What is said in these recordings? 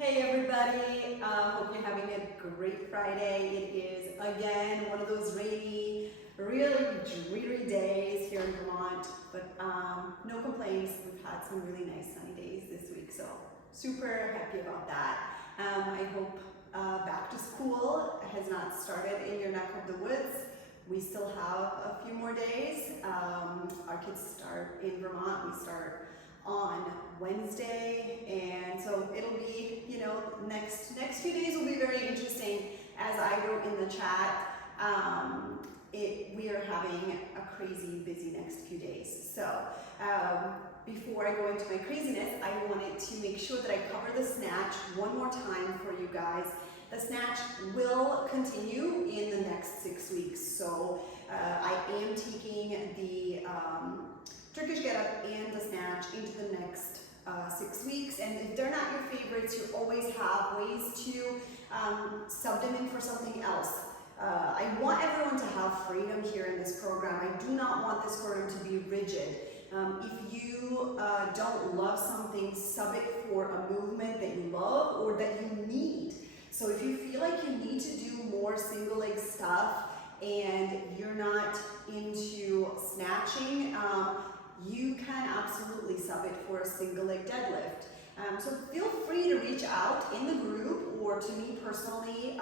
Hey everybody, hope you're having a great Friday. It is again one of those rainy, really dreary days here in Vermont, but no complaints. We've had some really nice sunny days this week, so super happy about that. I hope back to school has not started in your neck of the woods. We still have a few more days. Our kids start in Vermont. We start on Wednesday, and so it'll be, next few days will be very interesting. As I wrote in the chat, we are having a crazy busy next few days. So before I go into my craziness, I wanted to make sure that I cover the Snatch one more time for you guys. The Snatch will continue in the next 6 weeks. So I am taking the Turkish Get Up and the Snatch into the next 6 weeks, and if they're not your favorites, you always have ways to sub them in for something else. I want everyone to have freedom here in this program. I do not want this program to be rigid. If you don't love something, sub it for a movement that you love or that you need. So if you feel like you need to do more single leg stuff and you're not into snatching, you can absolutely sub it for a single leg deadlift. So feel free to reach out in the group or to me personally,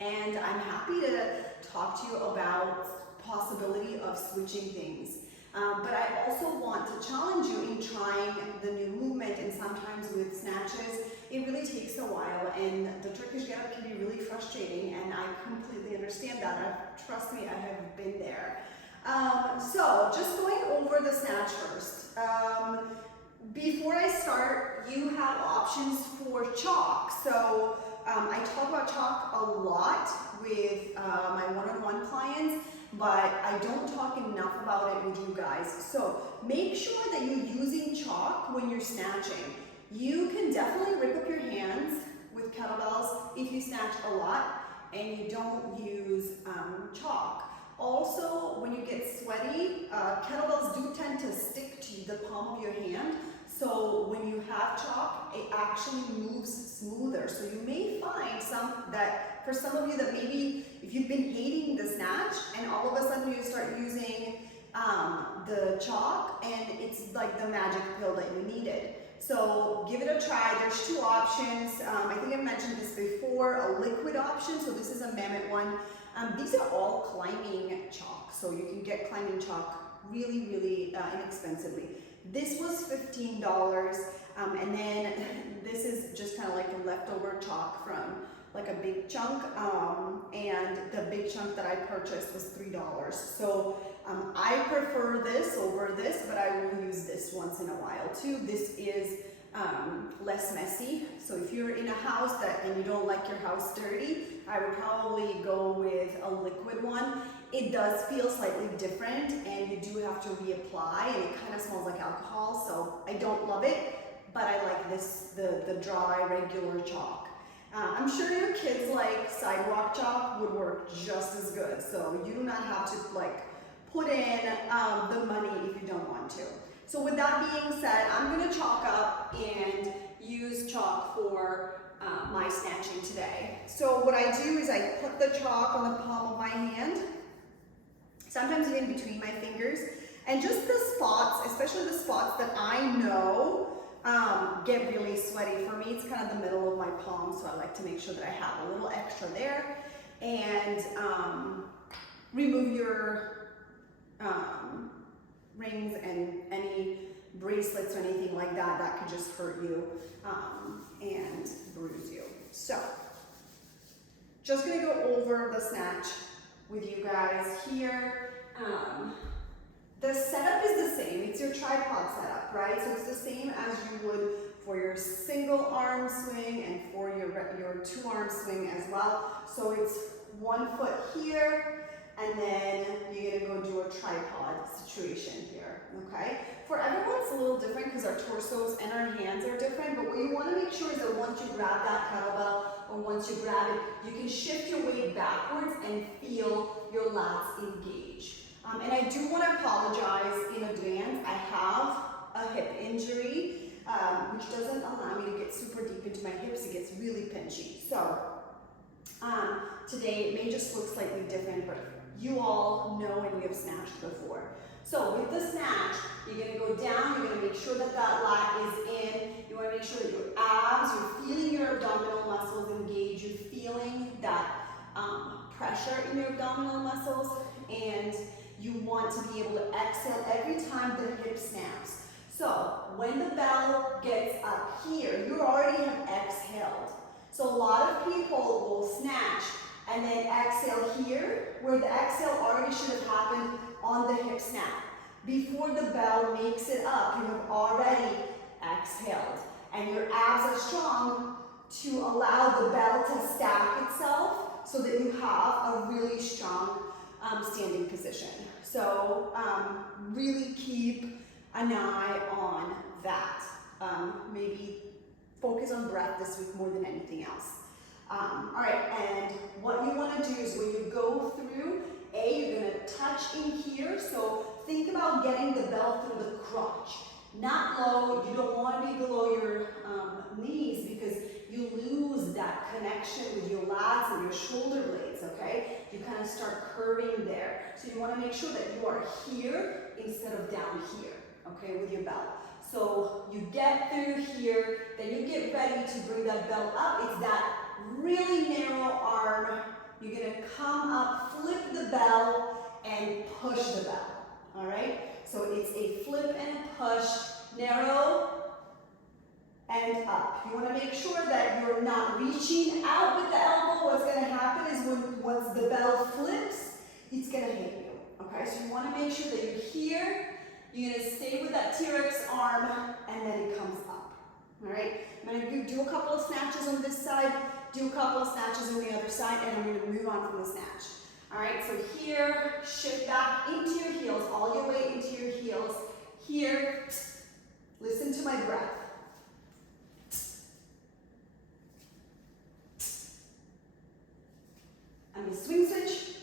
and I'm happy to talk to you about possibility of switching things. But I also want to challenge you in trying the new movement, and sometimes with snatches, it really takes a while, and the Turkish Get Up can be really frustrating, and I completely understand that. Trust me, I have been there. So just going over the Snatch first. Before I start, you have options for chalk. So I talk about chalk a lot with my one-on-one clients, but I don't talk enough about it with you guys. So make sure that you're using chalk when you're snatching. You can definitely rip up your hands with kettlebells if you snatch a lot and you don't use chalk. Also, when you get sweaty, kettlebells do tend to stick to the palm of your hand. So when you have chalk, it actually moves smoother. So you may find that for some of you that maybe if you've been hating the snatch and all of a sudden you start using the chalk and it's like the magic pill that you needed. So give it a try. There's two options. I think I mentioned this before, a liquid option. So this is a Mammoth one. These are all climbing chalk. So you can get climbing chalk really, really inexpensively. This was $15, and then this is just kind of like a leftover chalk from like a big chunk, and the big chunk that I purchased was $3. So I prefer this over this, but I will use this once in a while too. This is less messy. So if you're in a house and you don't like your house dirty, I would probably go with a liquid one. It does feel slightly different and you do have to reapply, and it kind of smells like alcohol, so I don't love it, but I like this, the dry, regular chalk. I'm sure your kids like sidewalk chalk would work just as good, so you do not have to like put in the money if you don't want to. So with that being said, I'm going to chalk up and use chalk for my snatching today. So what I do is I put the chalk on the palm of my hand, sometimes even between my fingers, and just the spots, especially the spots that I know get really sweaty. For me, it's kind of the middle of my palm, so I like to make sure that I have a little extra there. And remove your rings and any bracelets or anything like that that could just hurt you and bruise you. So just gonna go over the snatch with you guys here. The setup is the same. It's your tripod setup, right? So it's the same as you would for your single arm swing and for your two arm swing as well. So it's 1 foot here, and then you're gonna go do a tripod situation here, okay? For everyone, it's a little different because our torsos and our hands are different, but what you wanna make sure is that once you grab that kettlebell, or once you grab it, you can shift your weight backwards and feel your lats engage. And I do wanna apologize in advance. I have a hip injury. which doesn't allow me to get super deep into my hips. It gets really pinchy. So today it may just look slightly different, but you all know when you have snatched before. So with the snatch, you're going to go down, you're going to make sure that that lat is in. You want to make sure that your abs, you're feeling your abdominal muscles engage, you're feeling that pressure in your abdominal muscles, and you want to be able to exhale every time the hip snaps. So when the bell gets up here, you already have exhaled. So a lot of people will snatch and then exhale here, where the exhale already should have happened on the hip snap. Before the bell makes it up, you have already exhaled. And your abs are strong to allow the bell to stack itself so that you have a really strong standing position. So really keep an eye on that. Maybe focus on breath this week more than anything else. All right, and what you want to do is when you go through, you're going to touch in here. So think about getting the bell through the crotch. Not low. You don't want to be below your knees because you lose that connection with your lats and your shoulder blades, okay? You kind of start curving there. So you want to make sure that you are here instead of down here, okay, with your belt. So you get through here, then you get ready to bring that belt up. It's that really narrow arm. You're going to come up, flip the bell, and push the bell, all right? So it's a flip and push, narrow and up. You want to make sure that you're not reaching out with the elbow. What's going to happen is once the bell flips, it's going to hit you, okay? So you want to make sure that you're here. You're going to stay with that T-Rex arm, and then it comes up, all right? I'm going to do a couple of snatches on this side, do a couple of snatches on the other side, and I'm going to move on from the snatch. All right, so here, shift back into your heels, all your way into your heels. Here, listen to my breath. I'm going to swing switch.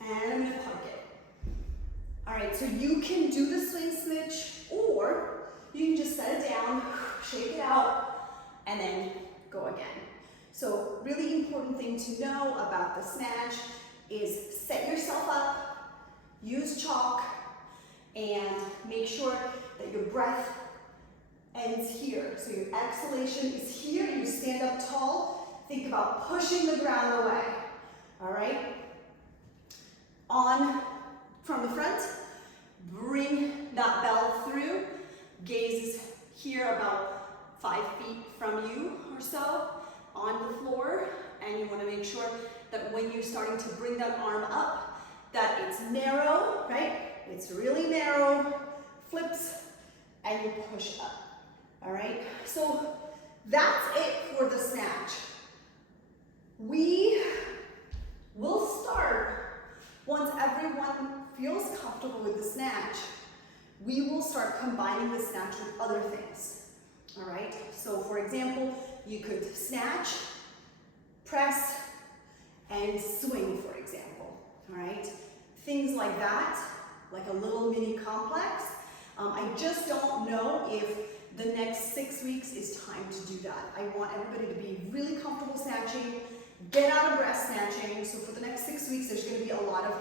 And I'm going to park it. All right, so you can do the swing switch, or you can just set it down, shake it out, and then go again. So really important thing to know about the snatch is set yourself up, use chalk, and make sure that your breath ends here. So your exhalation is here, you stand up tall, think about pushing the ground away, all right? On from the front, bring that bell through, gaze here about 5 feet from you or so on the floor, and you want to make sure that when you're starting to bring that arm up, that it's narrow, right? It's really narrow, flips, and you push up, all right? So that's it for the snatch. We will start, once everyone feels comfortable with the snatch, we will start combining the snatch with other things. All right, so for example, you could snatch, press, and swing, for example. All right, things like that, like a little mini complex. I just don't know if the next 6 weeks is time to do that. I want everybody to be really comfortable snatching, get out of breath snatching. So for the next 6 weeks, there's going to be a lot of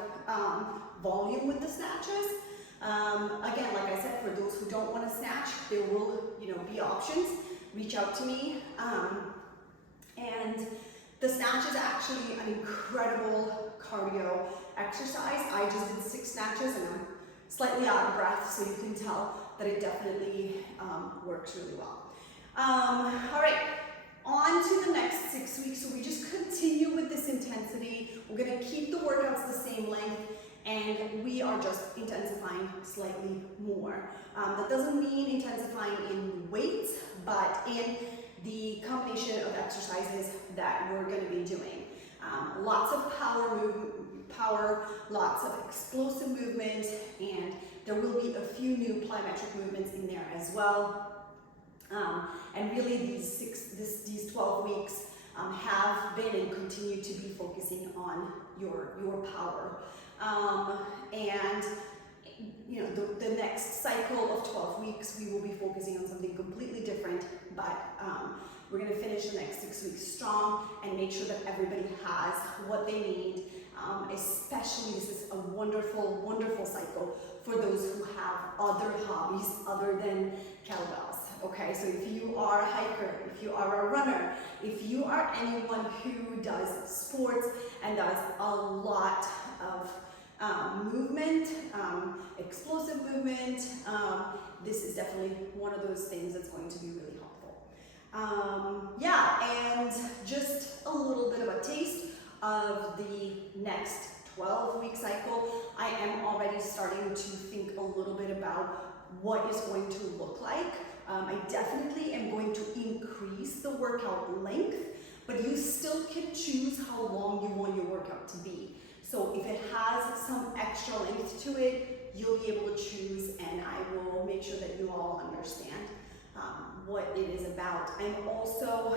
volume with the snatches. Again, like I said, for those who don't want to snatch, there will, be options. Reach out to me. And the snatch is actually an incredible cardio exercise. I just did 6 snatches and I'm slightly out of breath, so you can tell that it definitely works really well. All right, on to the next 6 weeks. So we just continue with this intensity. We're going to keep the workouts the same length, and we are just intensifying slightly more. That doesn't mean intensifying in weights, but in the combination of exercises that we're going to be doing. Lots of power, lots of explosive movement, and there will be a few new plyometric movements in there as well. And really these 12 weeks have been and continue to be focusing on your power. And you know, the next cycle of 12 weeks, we will be focusing on something completely different, but we're gonna finish the next 6 weeks strong and make sure that everybody has what they need. Especially, this is a wonderful, wonderful cycle for those who have other hobbies other than kettlebells. Okay, so if you are a hiker, if you are a runner, if you are anyone who does sports and does a lot of movement, explosive movement, this is definitely one of those things that's going to be really helpful. Yeah, and just a little bit of a taste of the next 12-week cycle. I am already starting to think a little bit about what is going to look like. I definitely am going to increase the workout length, but you still can choose how long you want your workout to be. So if it has some extra length to it, you'll be able to choose, and I will make sure that you all understand what it is about. I'm also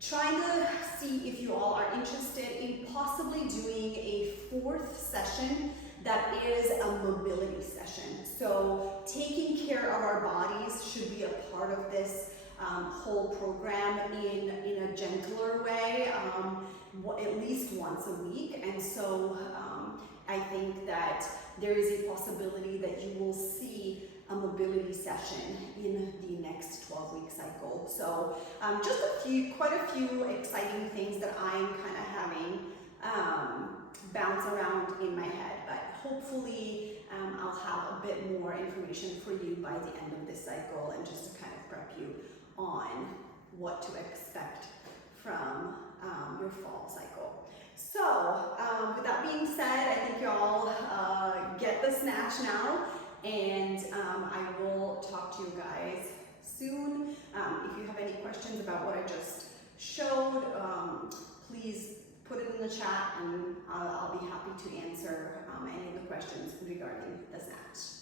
trying to see if you all are interested in possibly doing a 4th session that is a mobility session. So taking care of our bodies should be a part of this whole program in a gentler way, at least once a week. And so I think that there is a possibility that you will see a mobility session in the next 12-week cycle. So just quite a few exciting things that I'm kind of having bounce around in my head, but hopefully I'll have a bit more information for you by the end of this cycle, and just to kind of prep you on what to expect from your fall cycle. So with that being said, I think y'all get the snatch now, and I will talk to you guys soon. If you have any questions about what I just showed, please put it in the chat, and I'll be happy to answer any of the questions regarding the snatch.